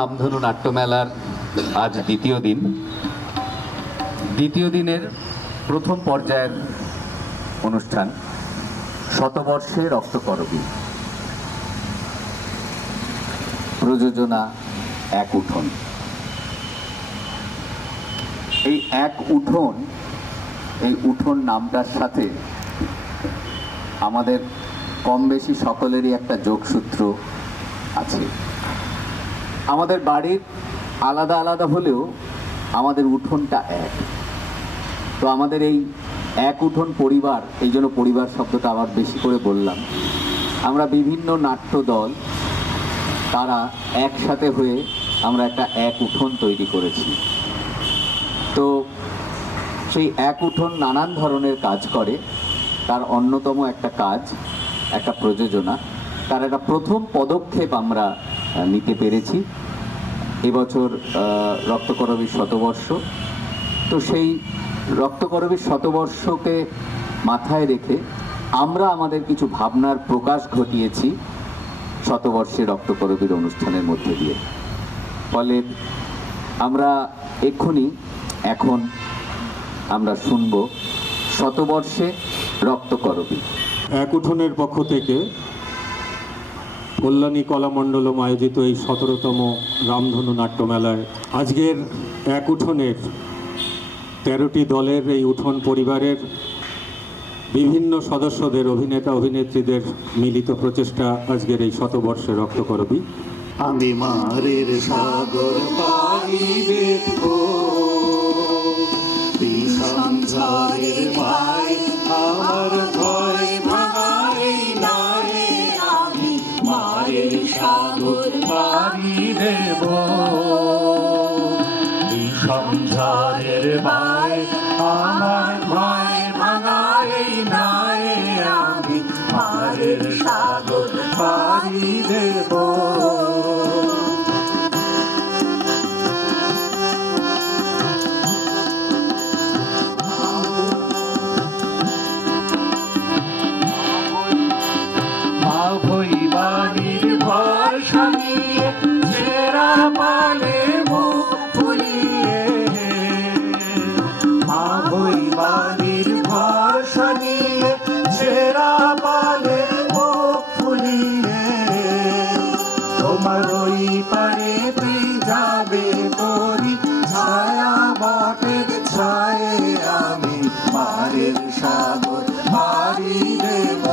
রামধনু নাট্যমেলার আজ দ্বিতীয় দিন। দ্বিতীয় দিনের প্রথম পর্যায়ের অনুষ্ঠান শতবর্ষে রক্তকরবী, প্রযোজনা এক উঠোন। এই এক উঠোন, এই উঠোন নামটার সাথে আমাদের কম বেশি সকলেরই একটা যোগসূত্র আছে। আমাদের বাড়ির আলাদা আলাদা হলেও আমাদের উঠোনটা এক। তো আমাদের এই এক উঠোন পরিবার, এই জন্য পরিবার শব্দটা আবার বেশি করে বললাম। আমরা বিভিন্ন নাট্য দল, তারা একসাথে হয়ে আমরা একটা এক উঠোন তৈরি করেছি। তো সেই এক উঠোন নানান ধরনের কাজ করে। তার অন্যতম একটা কাজ, একটা প্রযোজনা। তার একটা প্রথম পদক্ষেপ আমরা নিতে পেরেছি এবছর রক্তকরবীর শতবর্ষ। তো সেই রক্তকরবীর শতবর্ষকে মাথায় রেখে আমরা আমাদের কিছু ভাবনার প্রকাশ ঘটিয়েছি শতবর্ষে রক্তকরবীর অনুষ্ঠানের মধ্যে দিয়ে। ফলে আমরা এখন আমরা শুনব শতবর্ষে রক্তকরবী। এক উঠোনের পক্ষ থেকে কল্যাণী কলামণ্ডলম আয়োজিত এই 17তম রামধনু নাট্যমেলায় আজকের এক উঠোনের 13টি দলের এই উঠোন পরিবারের বিভিন্ন সদস্যদের, অভিনেতা অভিনেত্রীদের মিলিত প্রচেষ্টা আজকের এই শতবর্ষে রক্তকরবী। আমি মারের সাগর পাড়ি দেব, বিষম ঝড়ের ভাই আমার ভয় ভাঙাই নাই। আমি মারের সাগর পাড়ি দেব, বিষম ঝড়ের ভাই আমার ভয় ভাঙাই নাই। আমি মারের সাগর পাড়ি দেব। তোমার ওই পারে যাবে তোরি ছায়া বাটের ছায়ে। আমি মারের সাগর পাড়ি দেব,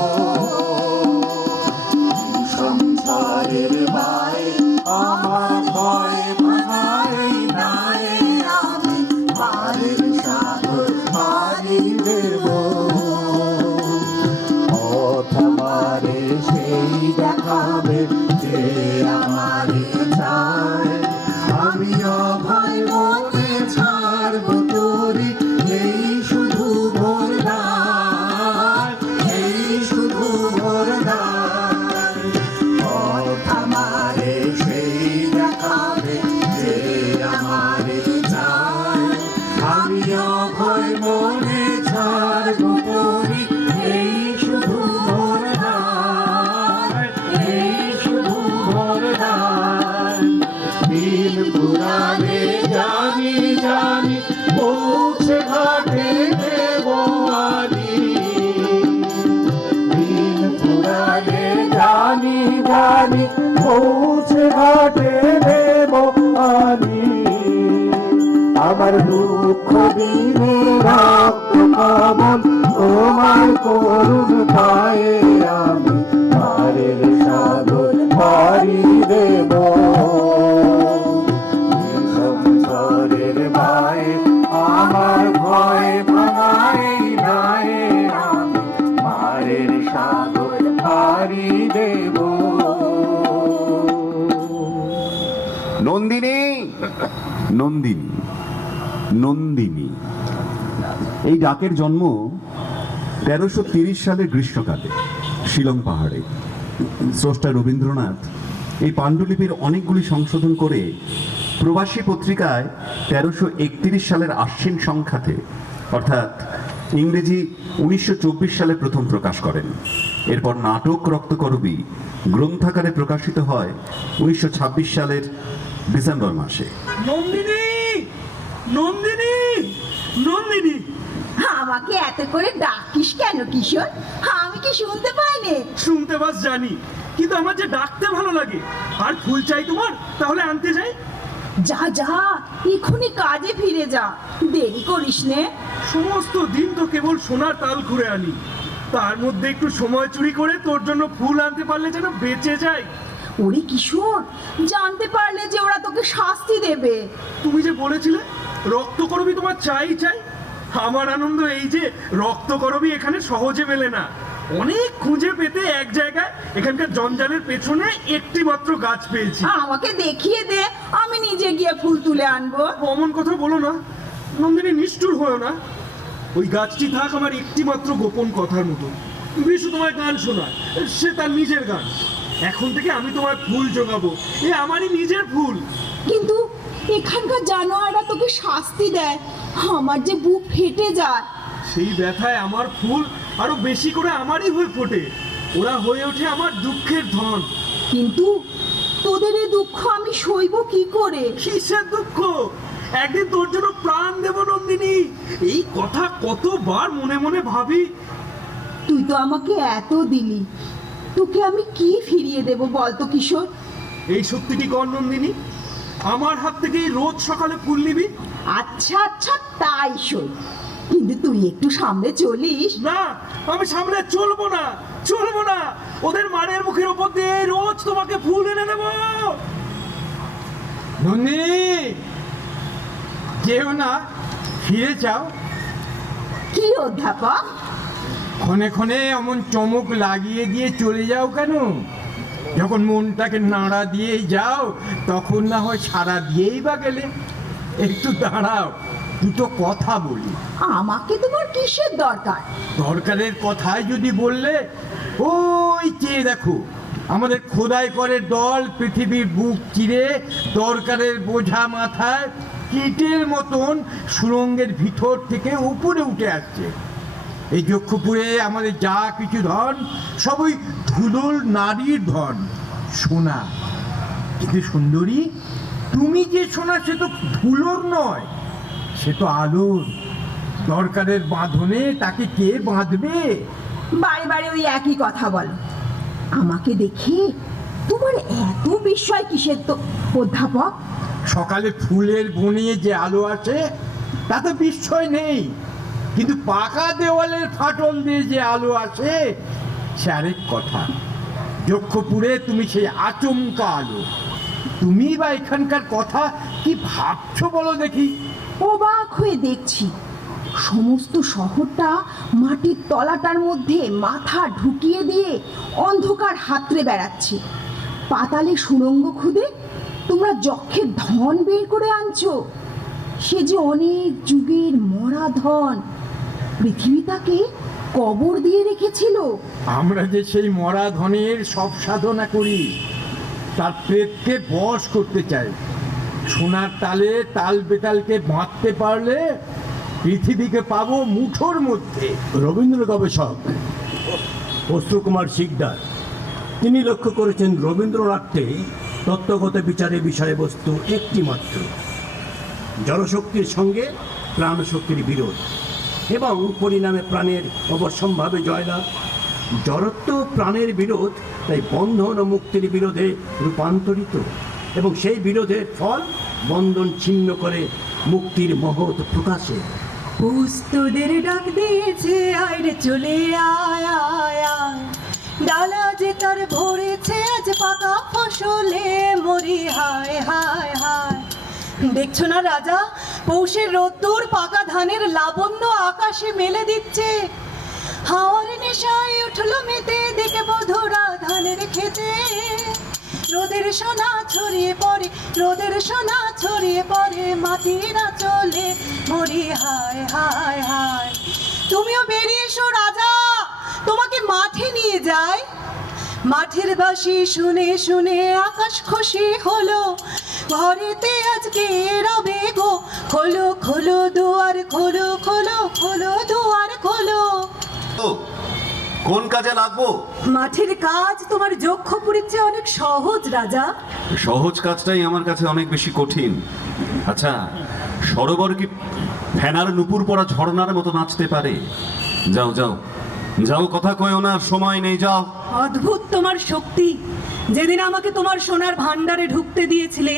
সংসারের ভাই আমার ভয় ভাঙাই নাই। আমি মারের সাগর পাড়ি দেব। পথ আমারে সেই দেখাবে যে আমার চায়। আমি অভয় মনে ছাড়ব তোরি এই শুধু ভোরদার, এই শুধু ভোরদার। পথ আমারে সেই দেখাবে যে আমার চায়। আমি অভয় মনে ছাড়ব তোরি এই শুধু ভোরদার, এই শুধু ভোরদার। দিন পুরাণে জানি জানি পৌঁছে ঘাটে দেব আনি। দিন পুরাণে জানি জানি পৌঁছে ঘাটে দেব আনি। আমার দুঃখ দিনের রক্ত কমল তোমার করুণ পায়ে। আমি মারের সাগর পাড়ি দেব, সংসারের ভাই আমার ভয় ভাঙাই নাই। আমি মারের সাগর পাড়ি দেব। নন্দিনী, নন্দিনী, নন্দিনী, এই ডাকের জন্ম 1330 সালের গ্রীষ্মকালে শিলং পাহাড়ে। স্রষ্টা রবীন্দ্রনাথ এই পাণ্ডুলিপির অনেকগুলি সংশোধন করে প্রবাসী পত্রিকায় 1331 সালের আশ্বিন সংখ্যাতে, অর্থাৎ ইংরেজি 1924 সালে প্রথম প্রকাশ করেন। এরপর নাটক রক্তকরবী গ্রন্থাকারে প্রকাশিত হয় 1926 সালের ডিসেম্বর মাসে। নন্দিনী, নন্দিনী, নন্দিনী। আমাকে এত করে ডাকিস কেন কিশোর? আমি কি শুনতে পাইনি? শুনতে বাস জানি, কিন্তু আমার যে ডাকতে ভালো লাগে। আর ফুল চাই তোমার, তাহলে আনতে যাই। যা যা, এখনই কাজে ফিরে যা, দেরি করিস নে। সমস্ত দিন তো কেবল সোনার তাল ঘুরে আনি, তার মধ্যে একটু সময় চুরি করে তোর জন্য ফুল আনতে পারলে যেন বেঁচে যাই। ওরে কিশোর, জানতে পারলে যে ওরা তোকে শাস্তি দেবে। তুমি যে বলেছিলে রক্তকরবী তোমার চাই চাই, আমার আনন্দ এই যে রক্তকরবী এখানে সহজে মেলে না। অনেক খুঁজে পেতে এক জায়গায় এখানকার জঞ্জালের পেছনে একটি মাত্র গাছ পেয়েছি। আমাকে দেখিয়ে দে, আমি নিজে গিয়ে ফুল তুলে আনবো। অমন কথা বলো না নন্দিনী, নিষ্ঠুর হয়েও না। ওই গাছটি থাক আমার একটি মাত্র গোপন কথার মতো। বিশু তোমায় গান শোনায়, সে তার নিজের গান। এখন থেকে আমি তোমার ফুল জোগাবো, এ আমারই নিজের ফুল। কিন্তু এখানকার জানোয়াররা তোকে শাস্তি দেয়, আমার যে বুক ফেটে যায়। সেই ব্যথায় আমার ফুল আরো বেশি করে আমারই হয়ে ফোটে। ওরা হয়ে ওঠে আমার দুঃখের ধন। কিন্তু তোদের এই দুঃখ আমি সইব কি করে? কিসের দুঃখ? একদিন তোর জন্য প্রাণ দেব নন্দিনী, এই কথা কতবার মনে মনে ভাবি। তুই তো আমাকে এত দিলি, তোকে আমি কি ফিরিয়ে দেব বলতো কিশোর? এই সত্যিটি কর নন্দিনী, আমার হাত থেকেই রোজ সকালে ফুল নিবি। আচ্ছা আচ্ছা, তাই সই, কিন্তু তুই একটু সামনে চলিস। না, আমি সামনে চলবো না, চলবো না। ওদের মারের মুখের উপর দিয়ে রোজ তোমাকে ফুল এনে দেব। নন্দিনী, যেও না, ফিরে যাও। কি অধ্যাপক? ক্ষণে ক্ষণে এমন চমক লাগিয়ে দিয়ে চলে যাও কেন? যখন মনটাকে নাড়া দিয়েই যাও, তখন না হয় সাড়া দিয়েই বা গেলে। একটু দাঁড়াও, দুটো কথা বলি। আমাকে তোমার কিসের দরকার? দরকারের কথাই যদি বললে, ওই চেয়ে দেখো, আমাদের খোদাই করে দল পৃথিবীর বুক চিরে দরকারের বোঝা মাথায় কীটের মতন সুরঙ্গের ভিতর থেকে উপরে উঠে আসছে। এই যক্ষপুরে আমাদের যা কিছু ধন, সবই ধুলোর নারীর ধন, সোনা। কিন্তু সুন্দরী, তুমি যে সোনা, সে তো ধুলোর নয়, সে তো আলোর। দরকারের বাঁধনে তাকে কে বাঁধবে? বারে বারে ওই একই কথা বলো। আমাকে দেখে তোমার এত বিস্ময় কিসের তো অধ্যাপক? সকালে ফুলের বনে যে আলো আছে তাতে বিস্ময় নেই, কিন্তু পাকা দেওয়ালের ফাটল দিয়ে যে আলো আছে সে আরেক কথা। যক্ষপুরে তুমি সেই আচমকা আলো। তুমি বা এখানকার কথা কি ভাবছো বলো দেখি? অবাক হয়ে দেখছি, সমস্ত শহরটা মাটির তলাটার মধ্যে মাথা ঢুকিয়ে দিয়ে অন্ধকার হাতড়ে বেড়াচ্ছে। পাতালে সুড়ঙ্গ খুদে তোমরা যক্ষের ধন বের করে আনছো। সে যে অনেক যুগের মরা ধন, পৃথিবী তাকে কবর দিয়ে রেখেছিল। আমরা যে সেই মরা ধনের সব সাধনা করি, তার প্রেতকে বশ করতে চাই। সোনার তালে তাল বেতালকে বাঁধতে পারলে পৃথিবীকে পাবো মুঠোর মধ্যে। রবীন্দ্র গবেষক অস্ত্রকুমার শিকদার তিনি লক্ষ্য করেছেন রবীন্দ্রনাথে তত্ত্বগত বিচারের বিষয়বস্তু একটি মাত্র, জড়শক্তির সঙ্গে প্রাণশক্তির বিরোধ এবং পরিণামে প্রাণের অবশ্যম্ভাবে জয়লাভ। জড়ত্ব প্রাণের বিরোধ, তাই বন্ধন ও মুক্তির বিরোধে রূপান্তরিত, এবং সেই বিরোধের ফল বন্ধন ছিন্ন করে মুক্তির মহৎ প্রকাশে। পুস্তদের ডাক দিয়েছে, আইরে চলে আয় আয় আয়, ডালা যে তার ভরেছে আজ পাকা ফসলে মরি হায় হায় হায়। দেখছো না রাজা, পৌষের রোদ্দুর পাকা ধানের লাবণ্য আকাশে মেলে দিচ্ছে। হাওয়ার নেশায় উঠলো মেতে, দেখে বধুরা ধানের খেতে। রোদের সোনা ছড়িয়ে পড়ে, রোদের সোনা ছড়িয়ে পড়ে মাটির আঁচলে মরি হায় হায় হায়। তুমিও বেরিয়ে এসো রাজা, তোমাকে মাঠে নিয়ে যাই। মাঠের বাঁশি শুনে শুনে আকাশ খুশি হলো, ঘরেতে আজকে রবে গো। খোলো খোলো দুয়ার খোলো, খোলো খোলো দুয়ার খোলো। ও কোন কাজে লাগবো? মাঠের কাজ তোমার যক্ষপুরীর চেয়ে অনেক সহজ রাজা। সহজ কাজটাই আমার কাছে অনেক বেশি কঠিন। আচ্ছা, সরোবর কি ফেনার নুপুর পড়া ঝর্ণার মতো নাচতে পারে? যাও যাও যাও, কথা কয়ও না, সময় নেই, যাও। অদ্ভুত তোমার শক্তি। যেদিন আমাকে তোমার সোনার ভান্ডারে ঢুকতে দিয়েছিলে,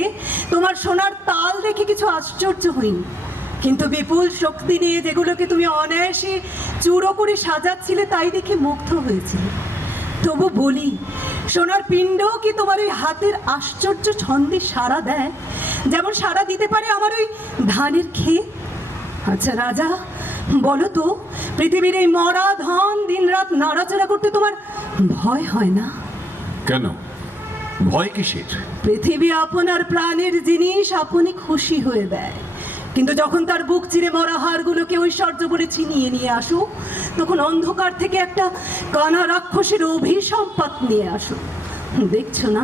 তোমার সোনার তাল দেখে কিছু আশ্চর্য হইনি, কিন্তু বিপুল শক্তি নিয়ে যেগুলোকে তুমি অনায়াসে চূড়ো করে সাজাচ্ছিলে তাই দেখে মুগ্ধ হয়েছিল। তবু বলি, সোনার পিণ্ডও কি তোমার ওই হাতের আশ্চর্য ছন্দে সাড়া দেয়, যেমন সাড়া দিতে পারে আমার ওই ধানের ক্ষেত? আচ্ছা রাজা, বলো তো, পৃথিবীর এই মরা ধন দিনরাত নাড়াচাড়া করতে তোমার ভয় হয় না? কেন ভয় কিসের? পৃথিবী আপনার প্রাণের জিনিস আপনি খুশি হয়ে দেয়, কিন্তু যখন তার বুক চিরে মরা হাড়গুলোকে ঐশ্বর্য বলে ছিনিয়ে নিয়ে আসো, তখন অন্ধকার থেকে একটা কানা রাক্ষসের অভিসম্পাত নিয়ে আসো। দেখছো না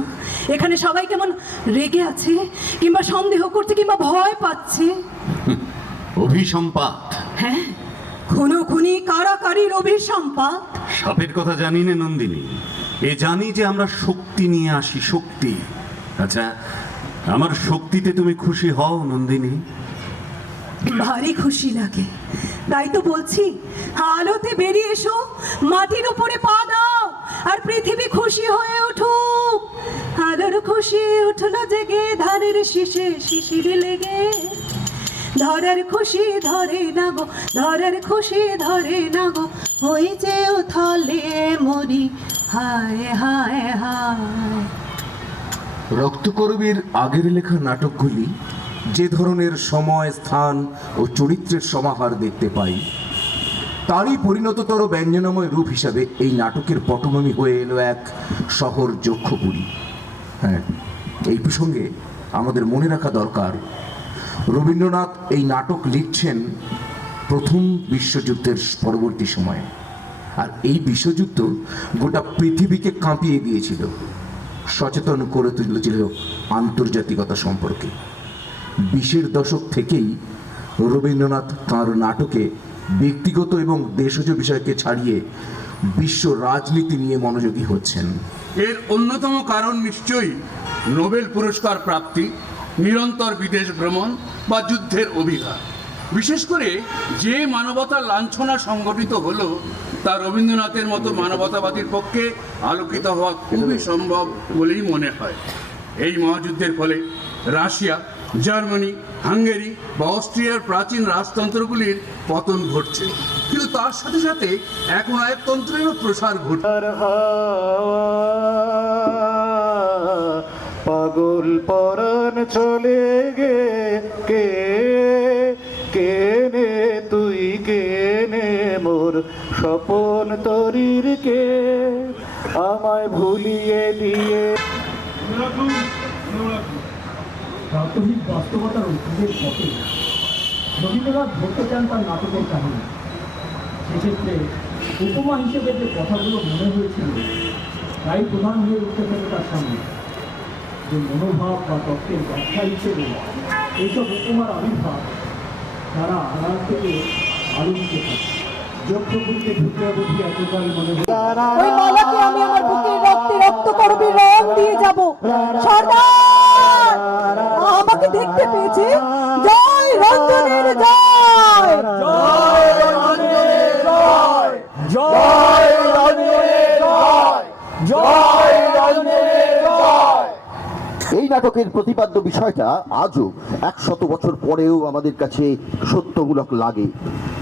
এখানে সবাই কেমন রেগে আছে, কিংবা সন্দেহ করছে, কিংবা ভয় পাচ্ছে? অভিসম্পাত? হ্যাঁ, খুনোখুনি কারাকারির অভিসম্পাত। সাপের কথা জানি না নন্দিনী, এ জানি যে আমরা শক্তি নিয়ে আসি, শক্তি। আচ্ছা, আমার শক্তিতে তুমি খুশি হও নন্দিনী? ভারী খুশি লাগে, তাই তো বলছি, আলোতে বেরিয়ে এসো, মাটির উপরে পা দাও, আর পৃথিবী খুশি হয়ে উঠুক। আলোর খুশি উঠলো জেগে, ধানের শীষে শিশির লেগে। ধরার খুশি ধরে না গো, ধরার খুশি ধরে না গো, ওই যে উথলে মরি, হায় হায় হায়। রক্তকরবীর আগের লেখা নাটকগুলি যে ধরনের সময়, স্থান ও চরিত্রের সমাহার দেখতে পাই, তারই পরিণততর ব্যঞ্জনময় রূপ হিসাবে এই নাটকের পটভূমি হয়ে এলো এক শহর যক্ষপুরী। হ্যাঁ, এই প্রসঙ্গে আমাদের মনে রাখা দরকার, রবীন্দ্রনাথ এই নাটক লিখছেন প্রথম বিশ্বযুদ্ধের পরবর্তী সময়ে, আর এই বিশ্বযুদ্ধ গোটা পৃথিবীকে কাঁপিয়ে দিয়েছিল, সচেতন করে তুলেছিল আন্তর্জাতিকতা সম্পর্কে। 20-এর দশক থেকেই রবীন্দ্রনাথ তাঁর নাটকে ব্যক্তিগত এবং দেশজ বিষয়কে ছাড়িয়ে বিশ্ব রাজনীতি নিয়ে মনোযোগী হচ্ছেন। এর অন্যতম কারণ নিশ্চয়ই নোবেল পুরস্কার প্রাপ্তি, নিরন্তর বিদেশ ভ্রমণ বা যুদ্ধের অভিজ্ঞতা। বিশেষ করে যে মানবতার লাঞ্ছনা সংগঠিত হলো, তা রবীন্দ্রনাথের মতো মানবতাবাদীর পক্ষে আলোকিত হওয়া খুবই সম্ভব বলেই মনে হয়। এই মহাযুদ্ধের ফলে রাশিয়া, জার্মানি, হাঙ্গেরি বা অস্ট্রিয়ার প্রাচীন রাজতন্ত্রগুলির পতন ঘটছে, কিন্তু তার সাথে সাথে এক নায়কতন্ত্রেরও প্রসার ঘটছে। পাগল পরাণ চলে গে, কে কেনে তুই, কেনে মোর স্বপন তরির, কে আমায় ভুলিয়ে দিয়ে। প্রাত্যহিক বাস্তবতার ঐতিহ্যের পথে রবীন্দ্রনাথ ধরতে চান তার নাটকের কাহিনী। সেক্ষেত্রে উপমা হিসেবে যে কথাগুলো মনে হয়েছিল, তাই প্রধান হয়ে উঠতে থাকে তার সামনে। যে মনোভাব বা তত্ত্বের ব্যাখ্যা হিসেবে এইসব উপমার আবির্ভাব তারা আড়াল থেকে আলোচিত থাকে। যক্ষপুরীতে ঢুকে বুঝি এতকাল মনে হয় ওই মালাকে আমি আমার বুকের রক্তে রক্ত করবি রং দিয়ে যাব। সর্দার আমাকে দেখতে পেয়েছে। জয় রঞ্জনের জয়, জয় রঞ্জনের জয়, জয় রঞ্জনের জয়, জয় রঞ্জনের জয়। এই নাটকের প্রতিপাদ্য বিষয়টা আজও 100 বছর পরেও আমাদের কাছে সত্যমূলক লাগে,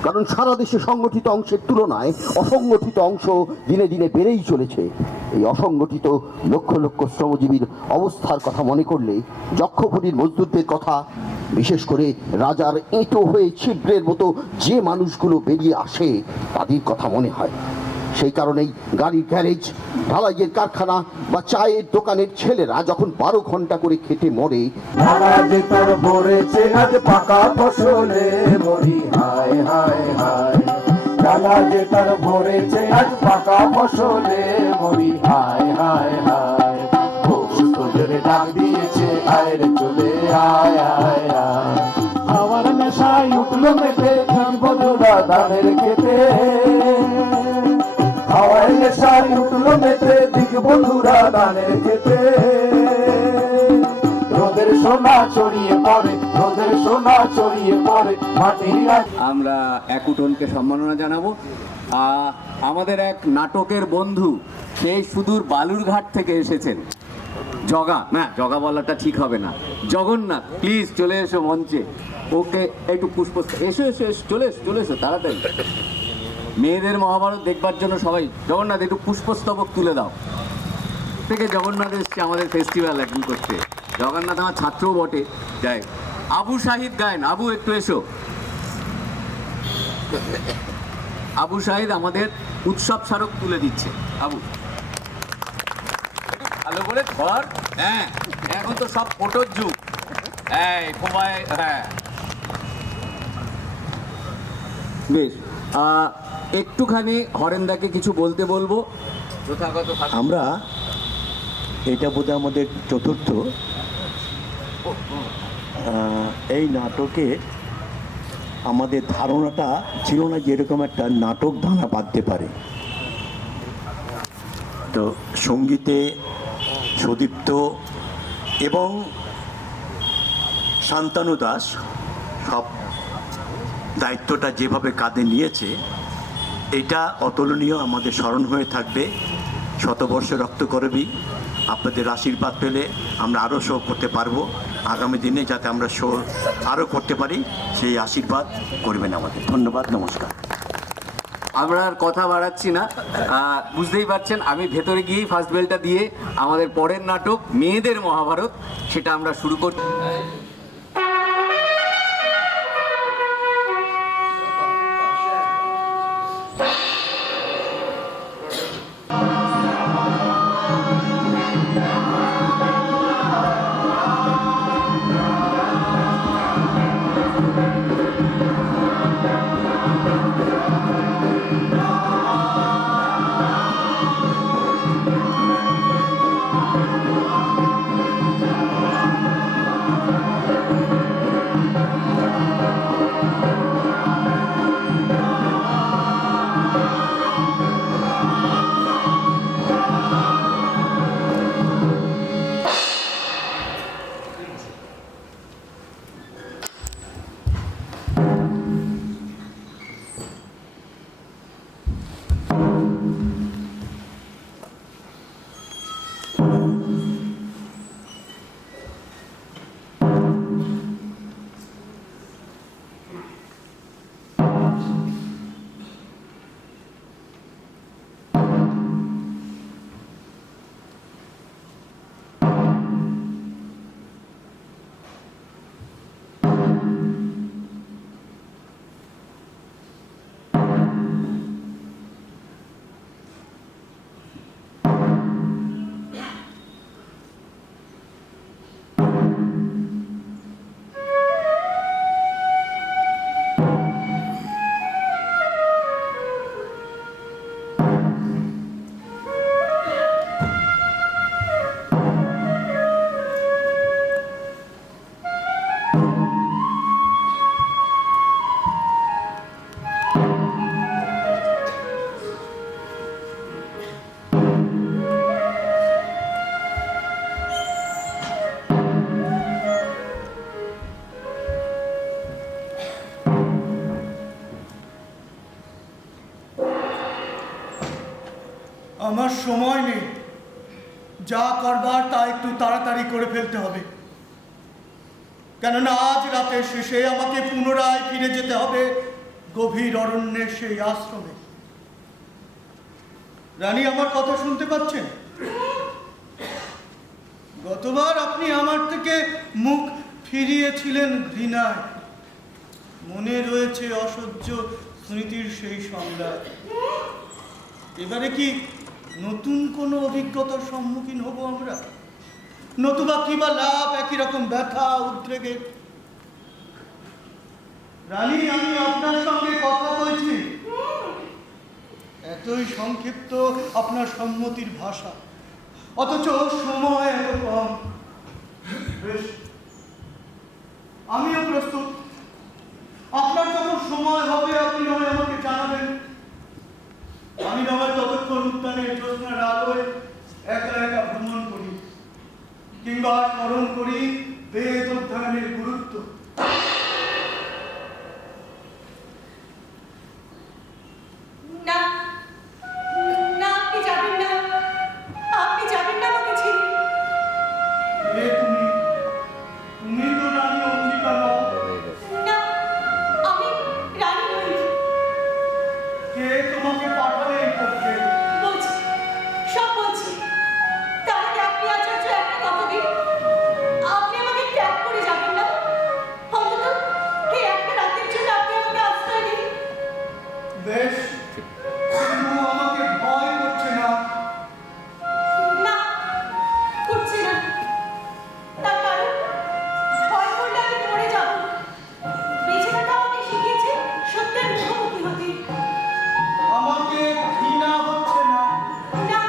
কারণ সারা দেশে সংগঠিত অংশের তুলনায় অসংগঠিত অংশ দিনে দিনে বেড়েই চলেছে। এই অসংগঠিত লক্ষ লক্ষ শ্রমজীবীর অবস্থার কথা মনে করলে যক্ষপুরীর মজদুরদের কথা, বিশেষ করে রাজার এঁটো হয়ে ছিদ্রের মতো যে মানুষগুলো বেরিয়ে আসে তাদের কথা মনে হয়। সেই কারণেই গাড়ির গ্যারেজ, ঢালাইয়ের কারখানা বা চায়ের দোকানের ছেলেরা যখন 12 ঘন্টা করে খেটে মরে, পাকা ফসলে মরি, হায় হায় হায়, ডালা যে তার ভরেছে আজ পাকা ফসলে মরি, হায় হায় হায়। তোদের ডাক দিয়েছে, আয় রে চলে আয় আয় আয়। আমার নেশায় উঠলো মেতে, বন্ধুরা ধানের খেতে, হাওয়ায় নেশায় উঠলো মেতে দিক বন্ধুরা গানের খেতে রোদের সোনা ছড়িয়ে পড়ে রোদের সোনা ছড়িয়ে পড়ে মাটির আমরা এক উঠোনকে সম্মাননা জানাবো। আমাদের এক নাটকের বন্ধু, সেই সুদূর বালুরঘাট থেকে এসেছেন, জগা বলাটা ঠিক হবে না, জগন্নাথ, প্লিজ চলে এসো মঞ্চে। ওকে একটু পুষ্প, এসো চলে এসো তাড়াতাড়ি। মেয়েদের মহাভারত দেখবার জন্য সবাই, জগন্নাথ একটু পুষ্পস্তবক তুলে দাও। থেকে জগন্নাথ এসছে আমাদের ফেস্টিভ্যাল এখন করতে। জগন্নাথ আমার ছাত্রও বটে। যাই, আবু শাহিদ গায়েন, আবু একটু এসো। আবু শাহিদ আমাদের উৎসব স্মারক তুলে দিচ্ছে। আবু ভালো করে ধর। হ্যাঁ, এখন তো সব ফটোর যুগ। হ্যাঁ, বেশ, একটুখানি হরেন্দাকে কিছু বলবো। যথাগত আমরা এটা বোধহয় আমাদের চতুর্থ এই নাটকে। আমাদের ধারণাটা ছিল না যে এরকম একটা নাটক দানা বাঁধতে পারে। তো সঙ্গীতে সুদীপ্ত এবং শান্তানু দাস সব দায়িত্বটা যেভাবে কাঁধে নিয়েছে, এটা অতুলনীয়, আমাদের স্মরণ হয়ে থাকবে শতবর্ষ রক্তকরবী। আপনাদের আশীর্বাদ পেলে আমরা আরও শো করতে পারবো আগামী দিনে, যাতে আমরা শো আরও করতে পারি, সেই আশীর্বাদ করবেন আমাদের। ধন্যবাদ, নমস্কার। আমরা আর কথা বাড়াচ্ছি না, বুঝতেই পারছেন আমি ভেতরে গিয়েই ফার্স্ট বেলটা দিয়ে আমাদের পরের নাটক মেয়েদের মহাভারত সেটা আমরা শুরু করছি। আমার সময় নেই, যা করবার তা একটু তাড়াতাড়ি করে ফেলতে হবে, কেননা আজ রাতের শেষে আমাকে পুনরায় ফিরে যেতে হবে গভীর অরণ্যের সেই আশ্রমে। রানী, আমার কথা শুনতে পাচ্ছেন? গতবার আপনি আমার থেকে মুখ ফিরিয়েছিলেন ঘৃণায়, মনে রয়েছে অসহ্য স্মৃতির সেই সংজ্ঞা। এবারে কি নতুন কোনো অভিজ্ঞতার সম্মুখীন হব আমরা, নতুবা কিবা লাভ একই রকম ব্যথা উদ্রেগের? রানী, আমি আপনার সঙ্গে কথা বলছি, এতই সংক্ষিপ্ত আপনার সম্মতির ভাষা, অথচ সময় এত কম। বেশ, আমিও প্রস্তুত। আপনার যখন সময় হবে আপনি নয় আমাকে জানাবেন, আমি নয় ততক্ষণ উদ্যানে বেশ, কিন্তু আমাকে ভয় করছে না। না, করছে না। তার কারণ ভয় করলে আমি মরে যাব। বেঁচে থাকা আমাকে শিখিয়েছে সত্যের মুখোমুখি হতে। আমাকে ঘৃণা হচ্ছে না। না,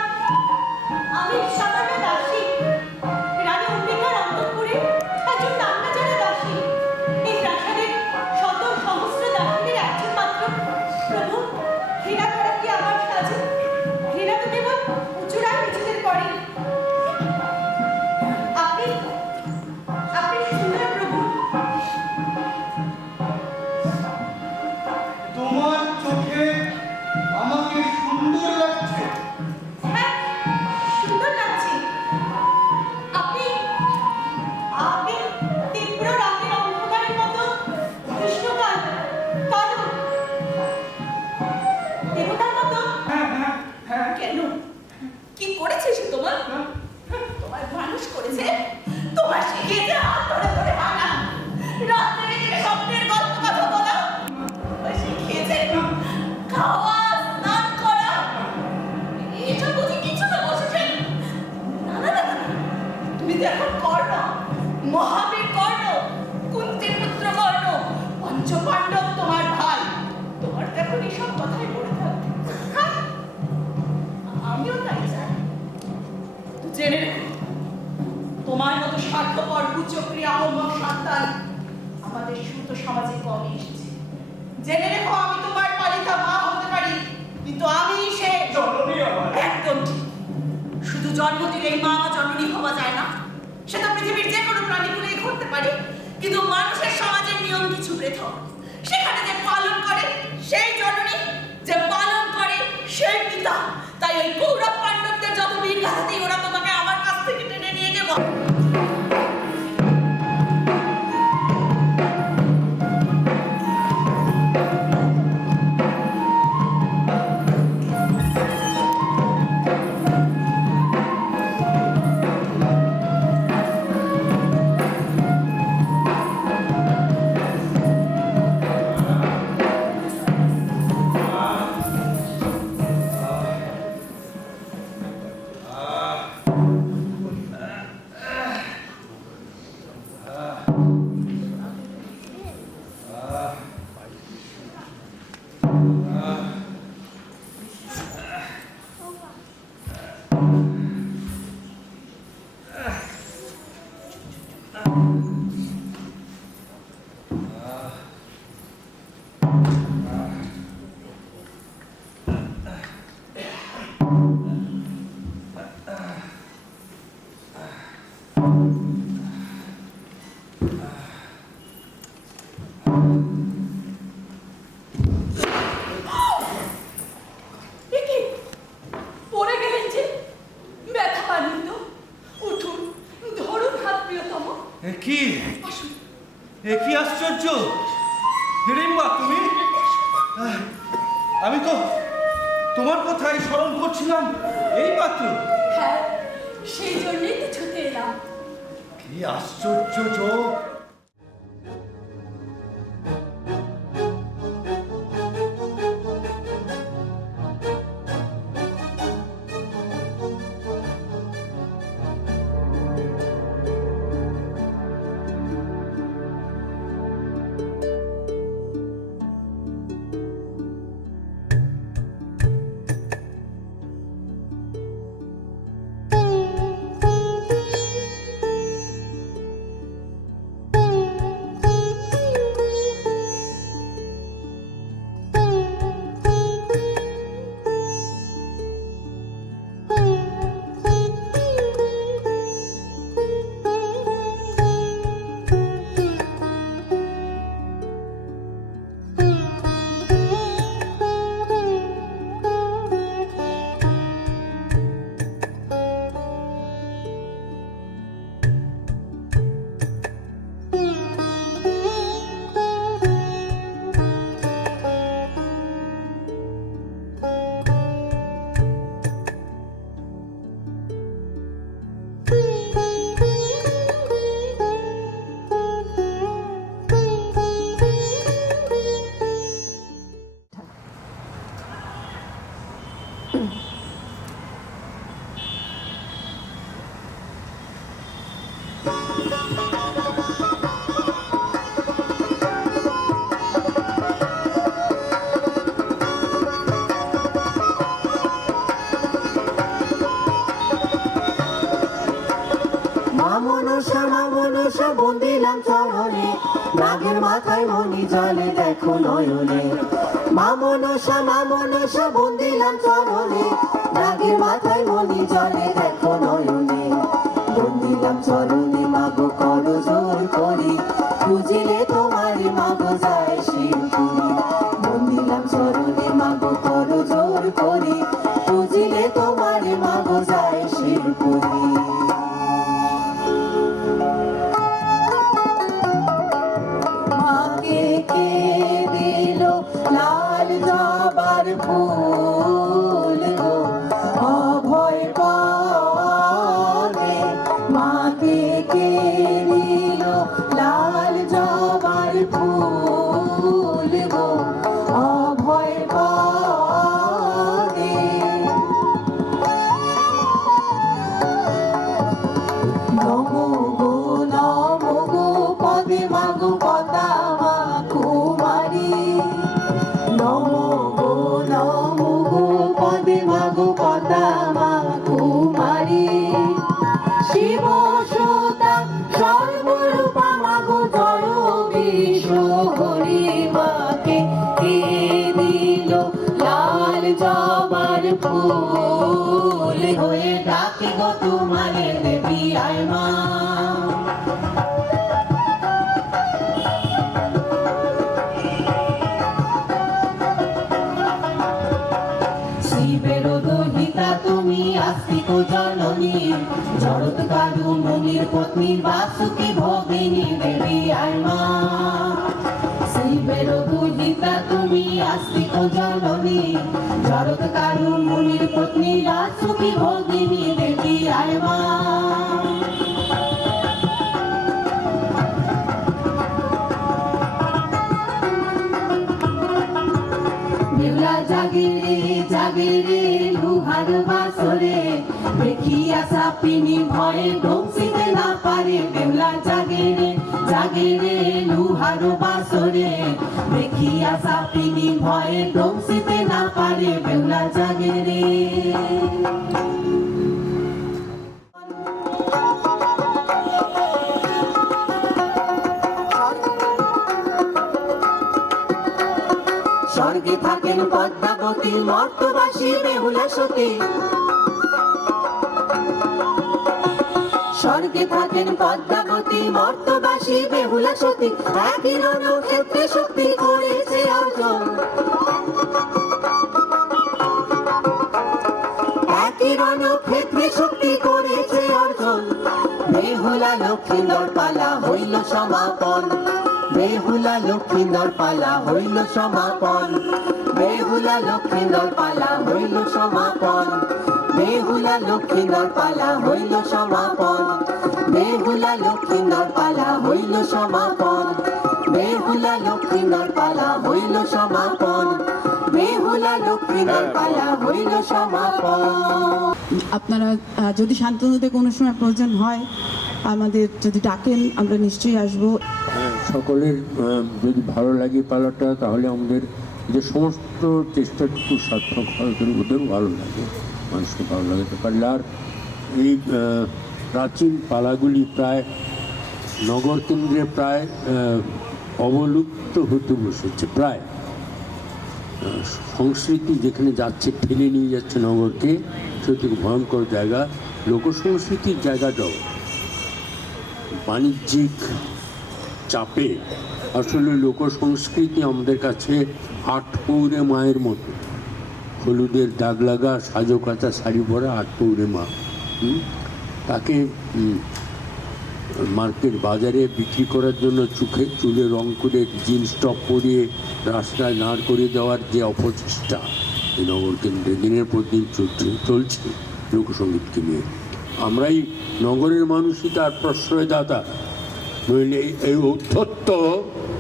আমি সামান্য দাসী, রানী অম্বিকার অন্তঃপুরে একজন নামনা যারা দাসী। এই প্রাসাদের শত সহস্র দাসীদের একজন মাত্র। প্রভু, ঘৃণা করা কি আমার সাজে? ঘৃণা তো কেবল উঁচুরাই নিজেদের করে। আপনি আপনি সুন্দর প্রভু। তোমার চোখে আমাকে সুন্দর লাগছে। হ্যাঁ, সুন্দর লাগছে। আপনি আপনি তীব্র রাতের অন্ধকারের মতো কৃষ্ণকায়, কালো, দেবতার মতো। কেন? কি করেছে সে তোমার? তোমার মানুষ করেছে, তোমার শিখিয়েছে হাত ধরে ধরে হাঁটা, রাত্রে জেগে স্বপ্নের গল্প কথা বলা, তোমার শিখিয়েছে খাওয়া, স্নান করা। এসব বুঝি কিছু না বসেছে? না না না না, তুমি তো এখন কর্ণ, মহাবীর কর্ণ, কুন্তির পুত্র কর্ণ, পঞ্চপাণ্ডব তোমার ভাই। তোমার তো এখন এসব কথাই মনে থাকবে। হ্যাঁ, আমিও তাই চাই। তো জেনে রেখো, তোমার মতো স্বার্থপর কুচক্রী আহম্মক সন্তান আমাদের সুত সমাজে কমই এসেছে। জেনে রেখো, আমি তোমার পালিতা মা হতে পারি, কিন্তু আমি সে একদম ঠিক। শুধু জন্ম দিলেই মা বা জননী হওয়া যায় না। সে তো পৃথিবীর যে কোনো প্রাণীগুলোই ঘটতে পারে, কিন্তু মানুষের সমাজের নিয়ম কিছু পৃথক। সেখানে যে পালন করে সেই জননী, যে পালন করে সেই পিতা। তাই ওই কৌরব পাণ্ডবদের যত বীর গাথাতেই ওরা তোমাকে আমার কাছ থেকে টেনে নিয়ে গেল। এ কি আশ্চর্য! হিড়িম্বা, তুমি? আমি তো তোমার কথাই স্মরণ করছিলাম এই মাত্র। হ্যাঁ, সেই জন্যই তো ছুটে এলাম। কি আশ্চর্য চোখ! মনসা বন্দিলাম চরণে, নাগের মাথায় মনি জলে দেখো নয়নে। মা মনসা বন্দিলাম চরণে, নাগের মাথায় মনি জলে দেখো নয়নে। বন্দিলাম চরণে মাগো করো জোর করি, বুঝিলে তোমার মাগো যায় শিরপুরি। বন্দিলাম চরণে মাগো করো জোর করি, বুঝিলে তোমার মাগো যায় শিরপুরি। কে দিল লাল জবার ফুল গো অভয় পরে, মাকে কে দিল লাল জবার ফুল গো অভয় পরে। নমো গো পদে মাগো পদা কুমারী। নমো গো পদে মাগো পদা কুমারী। শিব সুতা সর্বরূপা মাগো জড় বিষ হরি। মাকে কে দিল লাল জবার ফুল হয়ে ডাকে গো তোমারে দেবী আয় মা। শিবের দহিতা তুমি আস্তিক জননী, জড়ত কারু মুনির পত্নী বাসুকি ভগিনী দেবী আয় মা। শিবের দহিতা তুমি আস্তিক জননী, জড়ত কারু মুনির পত্নী বাসুকি ভগিনী দেবী আয় মা। বেউলা জাগে রে লুহার বাসরে, দেখিয়া সাপিনী ভয়ে ধ্বংসিতে না পারে। বেউলা জাগে রে লুহার বাসরে, দেখিয়া সাপিনী ভয়ে ধ্বংসিতে না পারে। বেউলা জাগে রে। স্বর্গে থাকেন পদ্মাবতী, মর্তবাসী বেহুলা সতী। স্বর্গে থাকেন পদ্মাবতী, মর্তবাসী বেহুলা সতী। একই রণক্ষেত্রে শক্তি করেছে অর্জন, একই রণক্ষেত্রে শক্তি করেছে অর্জন। বেহুলা লক্ষ্মীন্দর পালা হইল সমাপন, বেহুলা লক্ষ্মীন্দর পালা হইল সমাপন। বেহুলা লক্ষ্মীন্দর পালা হইল সমাপন, বেহুলা লক্ষ্মীন্দর পালা হইল সমাপন। বেহুলা লক্ষ্মীন্দর পালা হইল সমাপন, বেহুলা লক্ষ্মীন্দর পালা হইল সমাপন। বেহুলা লক্ষ্মীন্দর পালা হইল সমাপন। আপনারা যদি শান্তনুতে কোনো সময় প্রয়োজন হয় আমাদের যদি ডাকেন, আমরা নিশ্চয়ই আসবো। সকলের যদি ভালো লাগে পালাটা, তাহলে আমাদের যে সমস্ত চেষ্টাটুকু সার্থক হয়, ওদেরও ভালো লাগে, মানুষকে ভালো লাগাতে পারলে। আর এই প্রাচীন পালাগুলি প্রায় নগর কেন্দ্রে প্রায় অবলুপ্ত হতে বসেছে। প্রায় সংস্কৃতি যেখানে যাচ্ছে, ঠেলে নিয়ে যাচ্ছে নগরকে, সেটি ভয়ঙ্কর জায়গা। লোকসংস্কৃতির জায়গাটাও বাণিজ্যিক চাপে আসলে লোকসংস্কৃতি আমাদের কাছে আটপৌরে মায়ের মতো। হলুদের দাগ লাগা, সাজো কাঁচা শাড়ি পরা আটপৌরে মা, তাকে মার্কেট বাজারে বিক্রি করার জন্য চুলে রং করে জিন্স টপ পরিয়ে রাস্তায় দাঁড় করে দেওয়ার যে অপচেষ্টা এই নগর কেন্দ্রে দিনের পর দিন চলছে লোকসঙ্গীতকে নিয়ে। আমরাই নগরের মানুষই তার প্রশ্রয়দাতা, নইলে এই ঔদ্ধত্য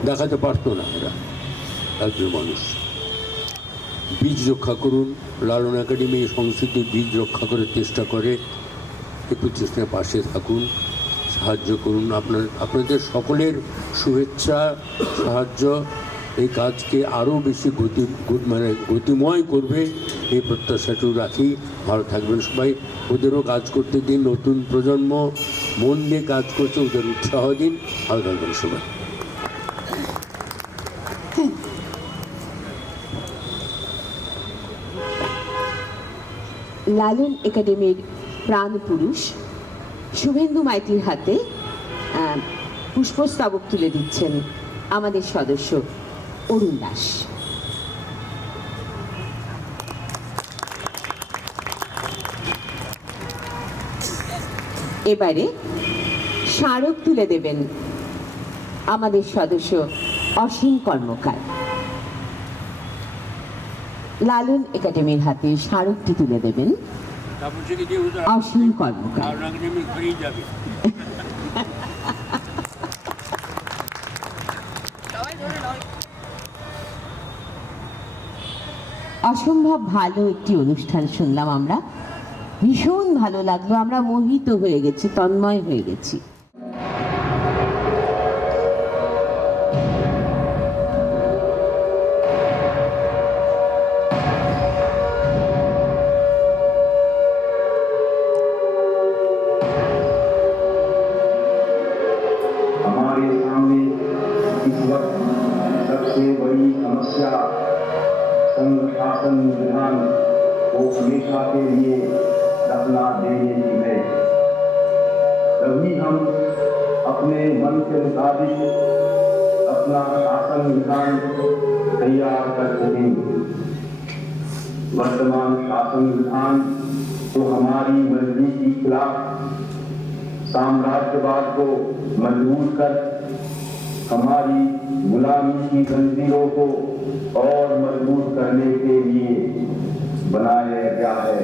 দেখাতে পারতো না এরা, একজন মানুষ। বীজ রক্ষা করুন। লালন একাডেমি এই সংস্কৃতির বীজ রক্ষা করার চেষ্টা করে, একটু চেষ্টার পাশে থাকুন, সাহায্য করুন। আপনাদের সকলের শুভেচ্ছা, সাহায্য এই কাজকে আরও বেশি গতিময় করবে, এই প্রত্যাশাটু রাখি। ভালো থাকবেন সবাই। ওদেরও কাজ করতে দিন, নতুন প্রজন্ম মন দিয়ে কাজ করছে, ওদের উৎসাহ দিন। ভালো থাকবেন সবাই। লালন একাডেমির প্রাণ পুরুষ শুভেন্দু মাইতির হাতে পুষ্পস্তবক তুলে দিচ্ছেন আমাদের সদস্য অরুণ দাস। এবারে স্মারক তুলে দেবেন আমাদের সদস্য অসীম কর্মকার। লালন একাডেমির হাতে স্মারকটি তুলে দেবেন অসীম কর্মকার। অসম্ভব ভালো একটি অনুষ্ঠান শুনলাম আমরা, ভীষণ ভালো লাগলো, আমরা মোহিত হয়ে গেছি, তন্ময় হয়ে গেছি। हमारे सामने इस वक्त सबसे बड़ी समस्या संघ शासन विधान को हमेशा के लिए दफना देने की है। तभी हम अपने मन के मुताबिक अपना शासन विधान तैयार कर सकेंगे। वर्तमान शासन विधान तो हमारी मर्जी के खिलाफ साम्राज्यवाद को मजबूत कर हमारी गुलामी की जंजीरों को और मजबूत करने के लिए बनाया गया है।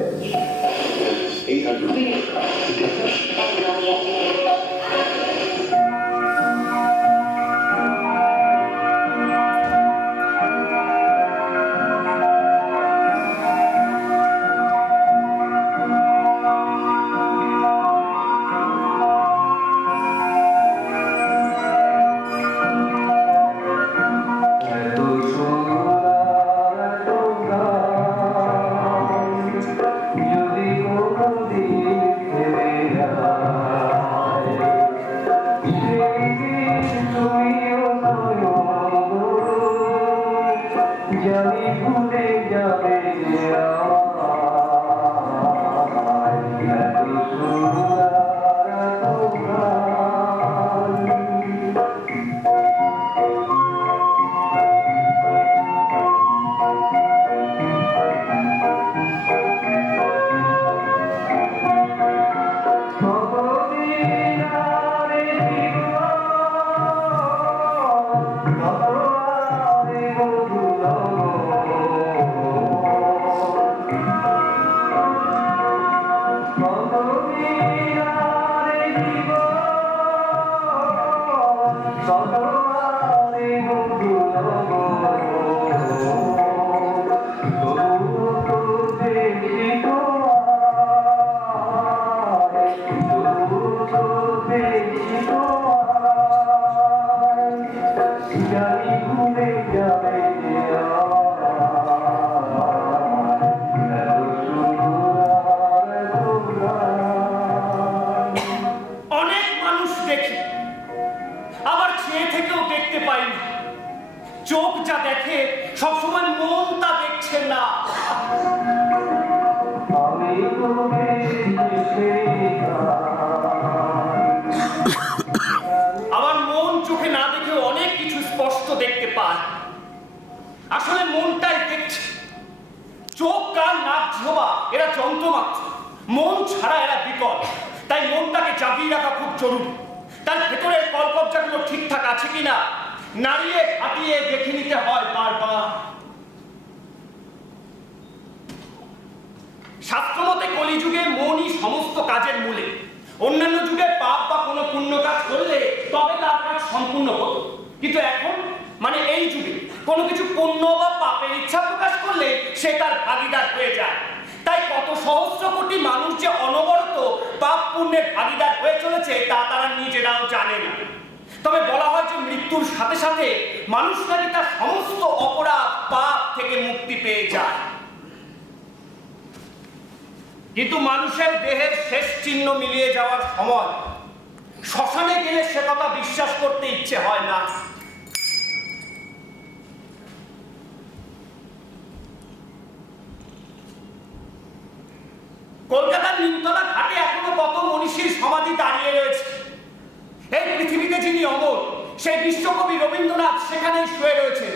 চোখ যা দেখে সবসময় মন তা দেখছে না। আমার মন চোখে না দেখে অনেক কিছু স্পষ্ট দেখতে পায়। আসলে মনটাই দেখছে। চোখ, কান, নাক, জিহ্বা এরা যন্ত্রমাত্র, মন ছাড়া এরা বিকল। তাই মনটাকে জাগিয়ে রাখা খুব জরুরি। তার ভেতরের কলকবজাগুলো ঠিকঠাক আছে কিনা নাড়িয়ে ফাটিয়ে দেখে নিতে হয় বারবার। শাস্ত্রমতে কলিযুগে মনই সমস্ত কাজের মূলে। অন্যান্য যুগে পাপ বা কোনো পুণ্য কাজ করলে তবে তার কাজ সম্পূর্ণ হতো, কিন্তু এখন মানে এই যুগে কোনো কিছু পুণ্য বা পাপের ইচ্ছা প্রকাশ করলে সে তার ভাগিদার হয়ে যায়। তাই কত সহস্র কোটি মানুষ যে অনবরত পাপ পুণ্যের ভাগিদার হয়ে চলেছে তা তারা নিজেরাও জানে না। তবে বলা হয় যে মৃত্যুর সাথে সাথে মানুষ নাকি তার সমস্ত অপরাধ পাপ থেকে মুক্তি পেয়ে যায়। কিন্তু মানুষের দেহের শেষ চিহ্ন মিলিয়ে যাওয়ার সময় শ্মশানে গেলে সে কথা বিশ্বাস করতে ইচ্ছে হয় না। কলকাতার নিমতলা ঘাটে এখনো কত মনীষীর সমাধি দাঁড়িয়ে রয়েছে। এই পৃথিবীতে যিনি অমর সেই বিশ্বকবি রবীন্দ্রনাথ সেখানেই শুয়ে রয়েছে।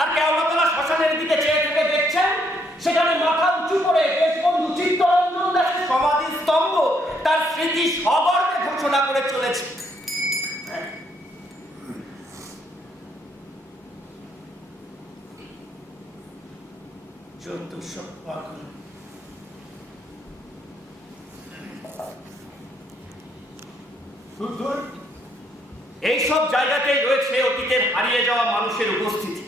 আর কেওড়াতলা শ্মশানের দিকে চেয়ে থেকে দেখছেন সেখানে মাথা উঁচু করে দেশবন্ধু চিত্তরঞ্জন দাসের সমাধি স্তম্ভ তার স্মৃতি সগর্বে ঘোষণা করে চলেছে। এইসব জায়গাতেই রয়েছে অতীতের হারিয়ে যাওয়া মানুষের উপস্থিতি।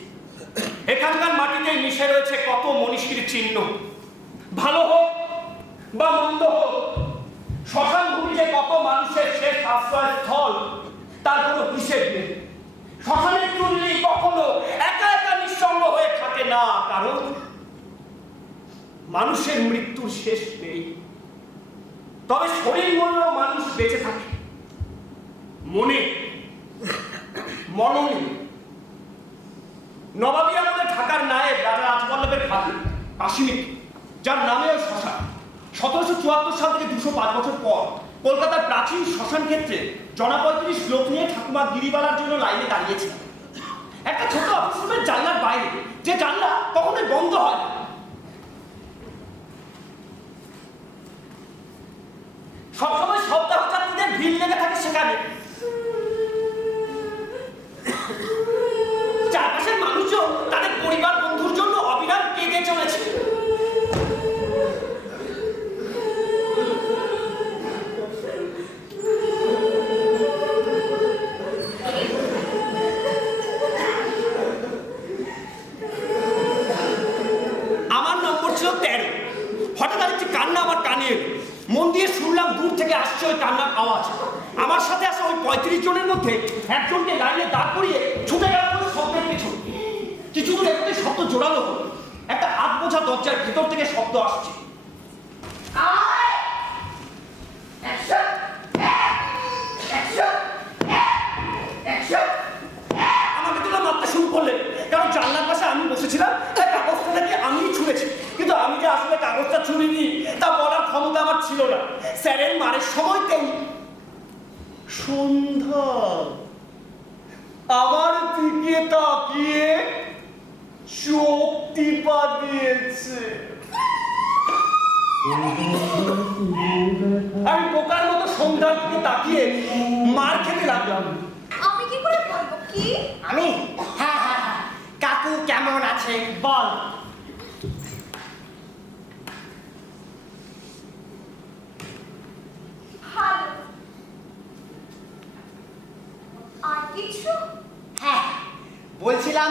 এখানকার মাটিতেই মিশে রয়েছে কত মনীষীর চিহ্ন। ভালো হোক বা মন্দ হোক, শ্মশান ভূমিতে কত মানুষের শেষ আশ্রয়স্থল তার কোনো হিসেব নেই। শ্মশানের চুল্লি কখনো একা একা নিঃসঙ্গ হয়ে থাকে না, কারণ মানুষের মৃত্যুর শেষ নেই। তবে শরীর মরলেও মানুষ বেঁচে থাকে, মনে মননে। নবাবী আমলে ঢাকার নায়েব রাজা রাজবল্লভের ভাবি কাশ্মীর, যার নামেও শ্মশান, 1774 সাল থেকে 205 বছর পর কলকাতার প্রাচীন শ্মশান ক্ষেত্রে জনা 35 লোক নিয়ে ঠাকুমা গিরিবালার জন্য লাইনে দাঁড়িয়েছিল। একটা ছোট অফিস রুমের জানলার বাইরে, যে জানলা কখনোই বন্ধ হয় না। সবসময় সপ্তাহ যাত্রীদের ভিড় লেগে থাকে সেখানে। চারপাশের মানুষজন তাদের পরিবার বন্ধুর জন্য অবিরাম কেঁদে চলেছে। আমার নম্বর ছিল 13। হঠাৎ আরেকটি কান্না আমার কানে এলো। মন দিয়ে শুনলাম দূর থেকে আসছে ওই কান্নার আওয়াজ। আমার সাথে আসা ওই 35 জনের মধ্যে একজনকে লাইনে দাঁড় করিয়ে ছুটে গেল শব্দের পিছনে। কিছু দূর এগোতে শব্দ জোরালো হলো। একটা হাত বোঝা দরজার ভেতর থেকে শব্দ আসছে। আমাকে তোলা মারতে শুরু করলেন, কারণ জানলার পাশে আমি বসেছিলাম, তাই কাগজটা থেকে আমিই ছুঁড়েছি। কিন্তু আমি যে আসলে কাগজটা ছুঁড়িনি তা বলার ক্ষমতা আমার ছিল না। স্যারের মারের সময়তেই সন্ধ্যা আমার দিকে তাকিয়ে চোখ টিপা দিয়েছে। আমি বোকার মতো সন্ধ্যার দিকে তাকিয়ে মার খেতে লাগলাম। আমি কি করে বলবো কি? আমি হ্যাঁ হ্যাঁ হ্যাঁ, কাকু কেমন আছে বল। ভালো। আর কিছু? হ্যাঁ বলছিলাম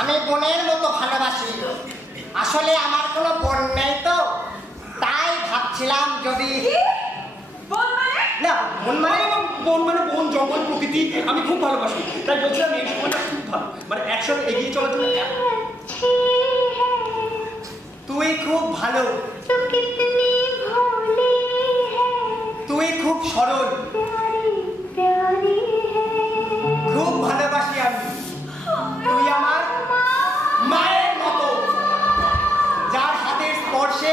আমি বোনের মতো ভালোবাসি। আসলে আমার কোনো বোন নেই তো, তাই ভাবছিলাম যদি না বন মানে বন জঙ্গল প্রকৃতি আমি খুব ভালোবাসি। তাই বলছিলাম এই সময়টা খুব ভালো, মানে একসাথে এগিয়ে চলার জন্য। তুই খুব ভালো, তুই খুব সরল, খুব ভালোবাসি আমি। তুই আমার মায়ের মতো, যার হাতের স্পর্শে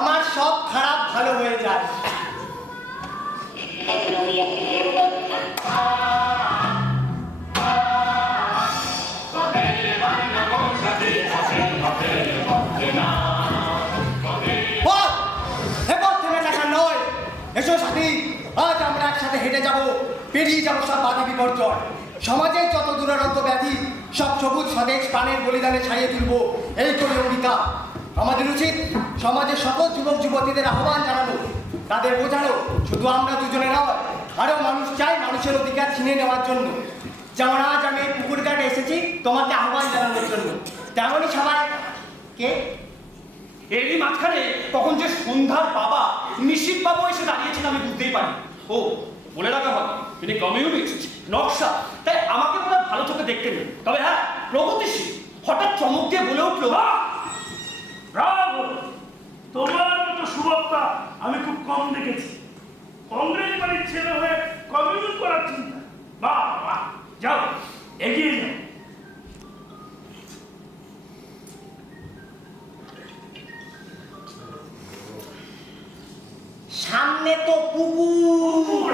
আমার সব খারাপ ভালো হয়ে যায়। এসো সাথী, আজ আমরা একসাথে হেঁটে যাব, পেরিয়ে যাব সব বাধা বিপর্যয়। সমাজের যত দুরারোগ্য ব্যাধি সব সবুজ স্বদেশ প্রাণের বলিদানে ছাড়িয়ে তুলব, এই করে অঙ্গীকার। আমাদের উচিত সমাজের সকল যুবক যুবতীদের আহ্বান জানানো, তাদের বোঝানো শুধু আমরা দুজনে নয়, আরও মানুষ চাই মানুষের অধিকার ছিনিয়ে নেওয়ার জন্য। যেমন আজ আমি এই পুকুর ঘাটে এসেছি তোমাকে আহ্বান জানানোর জন্য, তেমনই সবাই কে এরই মাঝখানে তখন যে সন্ধ্যার বাবা নিশিত বাবু এসে দাঁড়িয়েছেন আমি বুঝতেই পারি। ও বলে রাখা হবে তিনি কমিউনিস্ট নকশা, তাই আমাকে বলে ভালো চোখে দেখতেন। তবে হ্যাঁ, প্রগতিশীল। হঠাৎ চমক দিয়ে বলে উঠলো, তোমার মতো সুবক্তা আমি খুব কম দেখেছি। কংগ্রেস বাড়ির ছেলে হয়ে কমিউনিস্ট করার চিন্তা, বাহ বাহ, যাও এগিয়ে যাও। সামনে তো পুকুর।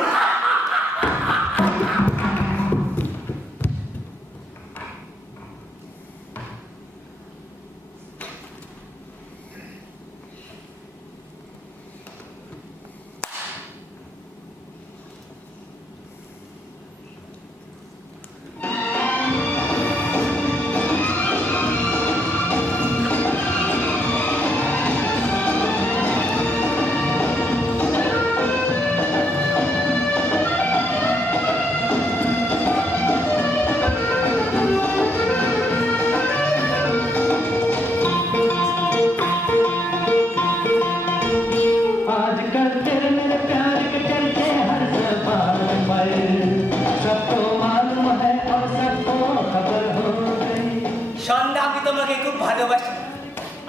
সন্ধ্যা, আমি তোমাকে খুব ভালোবাসি।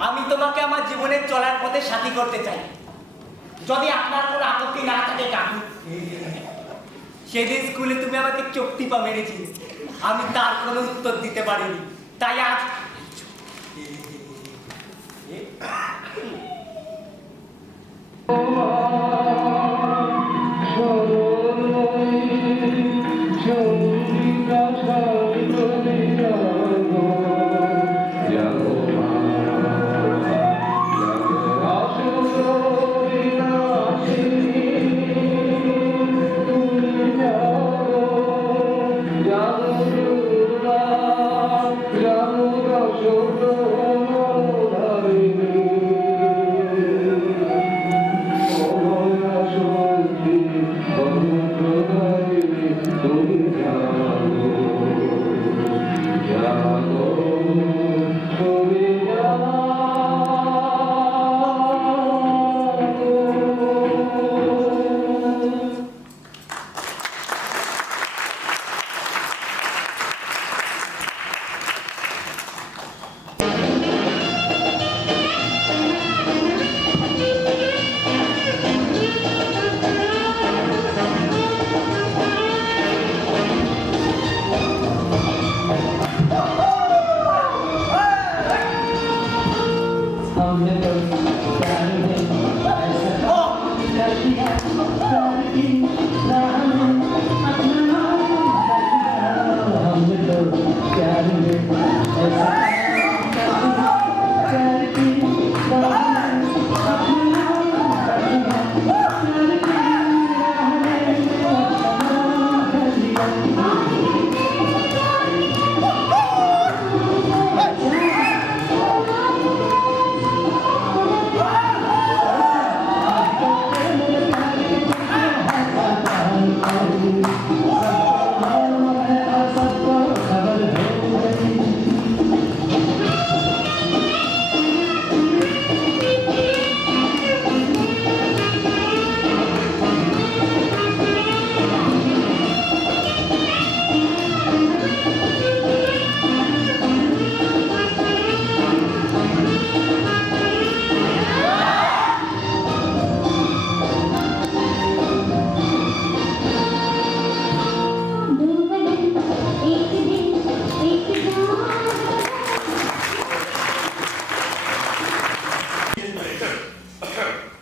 আমি তোমাকে আমার জীবনের চলার পথে সাথী করতে চাই, যদি আপনার কোনো আপত্তি না থাকে কাকু। সেদিন স্কুলে তুমি আমাকে চোখটিপা মেরেছিলে, আমি তার কোনো উত্তর দিতে পারিনি, তাই আজ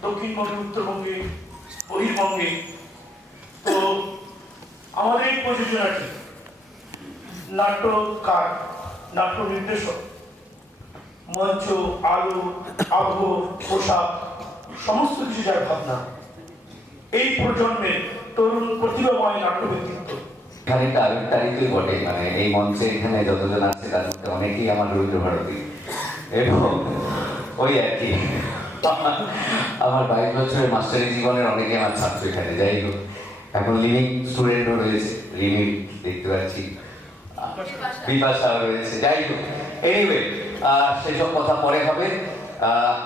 দক্ষিণবঙ্গে, উত্তরবঙ্গে, বহির্বঙ্গে, তো আমাদের প্রযোজনা কি নাট্যকার, নাট্য নির্দেশক, মঞ্চ, আলো, আবহ, পোশাক, সমস্ত কিছু যার ভাবনা, এই প্রজন্মের তরুণ প্রতিভাময় নাট্য ব্যক্তিত্ব। এখানে তারিখই বটে, মানে এই মঞ্চে এখানে যতজন আছে তার মধ্যে অনেকেই আমার রবীন্দ্র ভারতী, এবং ওই আর কি। আমার 22 বছরের মাস্টারি জীবনের অনেকে আমার ছাত্র এখানে, যাই হোক এখন লিভিং স্টুডেন্টও রয়েছে, রিমি দেখতে পাচ্ছি, বিপাশাও রয়েছে, যাই হোক এনিওয়ে সেসব কথা পরে হবে।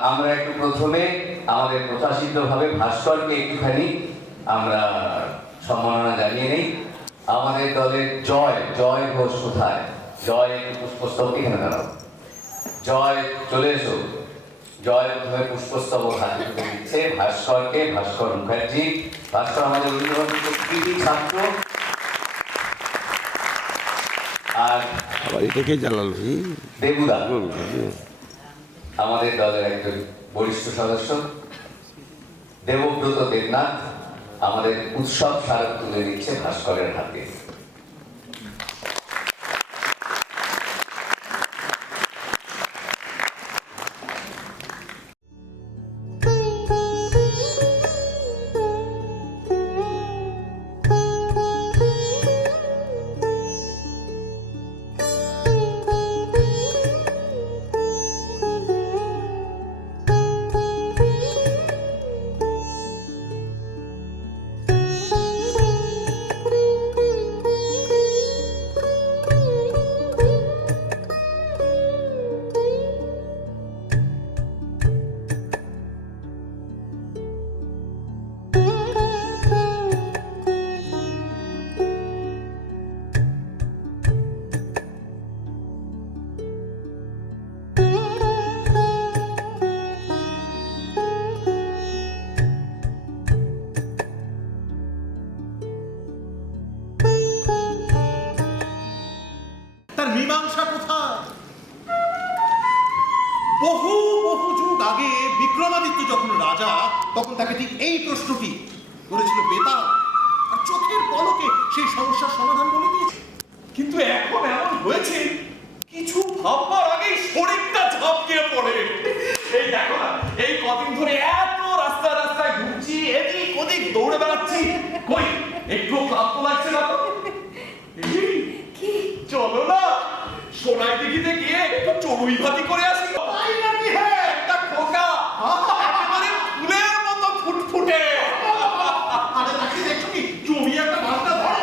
আমরা একটু প্রথমে আমাদের প্রত্যাশিতভাবে ভাস্করকে একটুখানি আমরা সম্মাননা জানিয়ে নেই। আমাদের দলের জয় ঘোষ কোথায়? জয় একটু পুষ্পস্তবক এখানে দাঁড়াও। জয় চলে এসো। জয় প্রথমে পুষ্পস্তবক হাতে তুলে দিচ্ছে ভাস্করকে, ভাস্কর মুখার্জি। ভাস্কর আমাদের রবীন্দ্রনাথের কৃতি ছাত্র। আর এটাকে জ্বালালো দেবুদা আমাদের দলের একজন বরিষ্ঠ সদস্য। দেবব্রত দেবনাথ আমাদের উৎসব স্মারক তুলে দিচ্ছে ভাস্করের হাতে। মীমাংসা কোথায়? বহু বহু যুগ আগে বিক্রমাদিত্য যখন রাজা, তখন তাকে ঠিক এই প্রশ্নটি করেছিল বেতাল, আর চোখের পলকে সেই সমস্যার সমাধান বলে দিয়েছে। কিন্তু এখন এমন হয়েছে কিছু ভাববার আগেই শরীরটা ঝাঁপিয়ে পড়ে। এই দেখো না, এই কদিন ধরে এত রাস্তায় রাস্তায় ঘুরছি, এদিক ওদিক দৌড়ে বেড়াচ্ছি, কই একটু ক্লান্ত লাগছে না তো? চলো না সোনাই দিঘিতে গিয়ে একটু চড়ুই ভাতি করে আসি। তাই নাকি? হ্যাঁ, একটা খোকা একেবারে ফুলের মতো ফুটফুটে। আরে তাকে দেখছো কি জমি একটা মাছটা ধরো।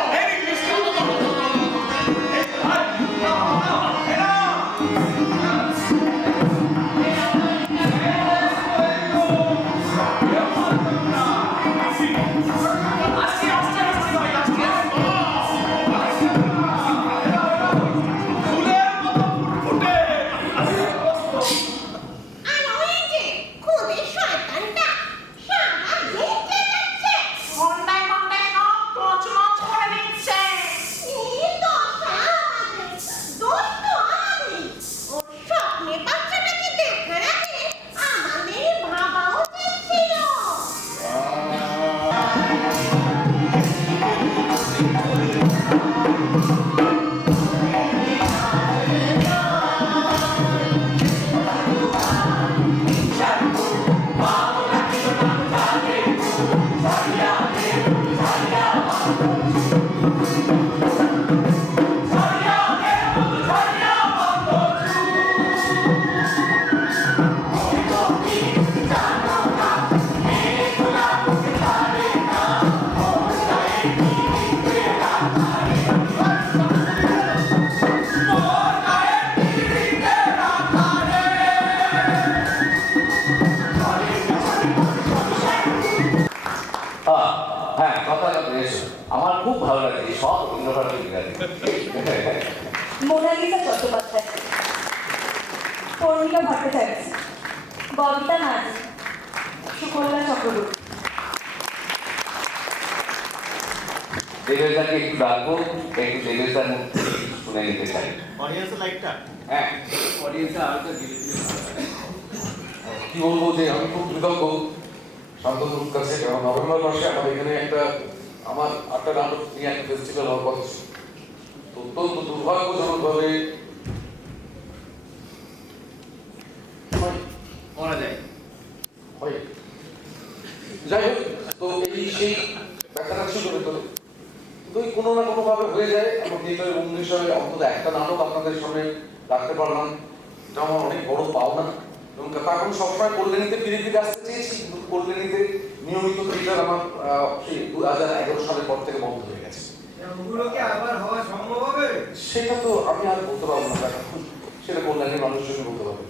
আমার খুব ভালো লাগে সব রবীন্দ্রনাথের গান। মোনালিসা চট্টোপাধ্যায়, পর্মিলা ভট্টাচার্য, ববিতা নাথ, সুকন্যা চক্রবর্তী। দেবেশদাকে একটু ডাকবো, একটু দেবেশদার মুখে শুনে নিতে চাই। অডিয়েন্সের লাইটটা হ্যাঁ, অডিয়েন্সে আরো তো কি বলবো যে আমি খুব কৃতজ্ঞ শান্তনুর কাছে, কারণ নভেম্বর মাসে আমাদের এখানে আমার 8টা নাটক নিয়ে একটা ফেস্টিভ্যাল হওয়ার কথা ছিল। অত্যন্ত দুর্ভাগ্যজনকভাবে করা যায় হয়। যাই হোক, তো এই সেই ব্যাখ্যাটা ছিল ভেতরে, কিন্তু কোনো না কোনো ভাবে হয়ে যায়। আমার 2019 সালে অন্তত একটা নাটক আপনাদের সামনে রাখতে পারলাম, এটা আমার অনেক বড় পাওনা। এবং তখন সবসময় কল্যাণীতে ফিরে ফিরে আসতে চেয়েছি, কিন্তু কল্যাণীতে নিয়মিত থিয়েটার আমার সেই 2011 সালের পর থেকে বন্ধ হয়ে গেছে। সেটা তো আমি আর বলতে পারবো না, সেটা কল্যাণীর মানুষজন বলতে পারবে।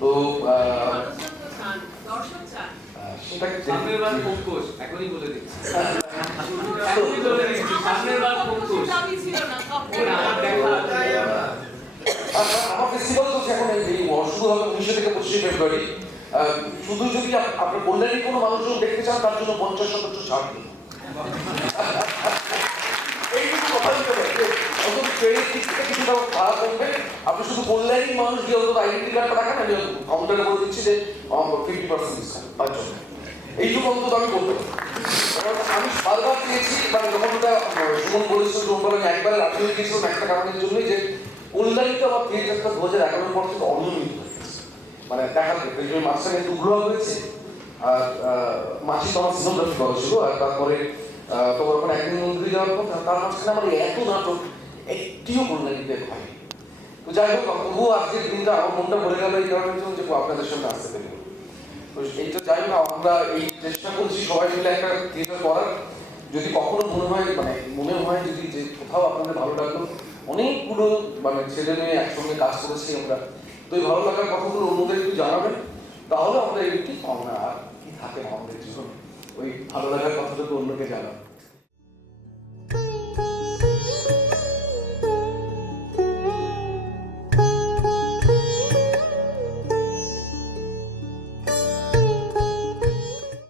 তো সেটাকে এখনই বলে দিচ্ছি। আমার ফেস্টিভ্যাল চলছে এখন, এই শুরু হবে 19 থেকে 25 ফেব্রুয়ারি। শুধু যদি আপনার কল্যাণী কোনো মানুষজন দেখতে চান তার জন্য 50% ছাড় দিন। এইটুকু কথা দিতে পারি, অন্তত ট্রেনের দিক থেকে কিছুটা ভাড়া কমবে। আপনি শুধু কল্যাণীর মানুষ গিয়ে অন্তত আইডেন্টি কার্ডটা রাখেন, আমি কাউন্টারে বলে দিচ্ছি যে 50% ডিসকাউন্ট তার জন্য। এইটুকু অন্তত আমি করতে পারি। আমি বারবার পেয়েছি, মানে যখন ওটা সুমন বলেছিল সোমবার, আমি একবারে রাখি হয়ে গিয়েছিলাম একটা কারণের জন্যই, যে কল্যাণীতে আমার থিয়েটারটা 2011 পর থেকে অনিয়মিত হয়ে গেছে। মানে দেখা যায় মাঝখানে দুগ্রহ হয়েছে, আর মাসি তোমার সিনোগ্রাফি করা ছিল, আর তারপরে তোমার ওখানে একদিন মন্দিরে যাওয়ার পর তার মাঝখানে আমার এত নাটক একটিও কল্যাণীতে হয়। তো যাই হোক, তবুও আজকের দিনটা আমার মনটা ভরে গেল এই কারণের জন্য যে আপনাদের সঙ্গে আসতে পেরে। তো এইটা যাই না, আমরা এই চেষ্টা করছি সবাই মিলে একটা থিয়েটার করার। যদি কখনো মনে হয় যদি যে কোথাও আপনাদের ভালো লাগলো, অনেকগুলো ছেলে মেয়ে একসঙ্গে কাজ করেছি আমরা, তো এই ভালো লাগার কথাগুলো অন্যদের একটু জানাবেন, তাহলে আমরা এই কি পাওনা আর কি থাকে আমাদের জীবন, ওই ভালো লাগার কথাটুকু অন্যকে জানাবো।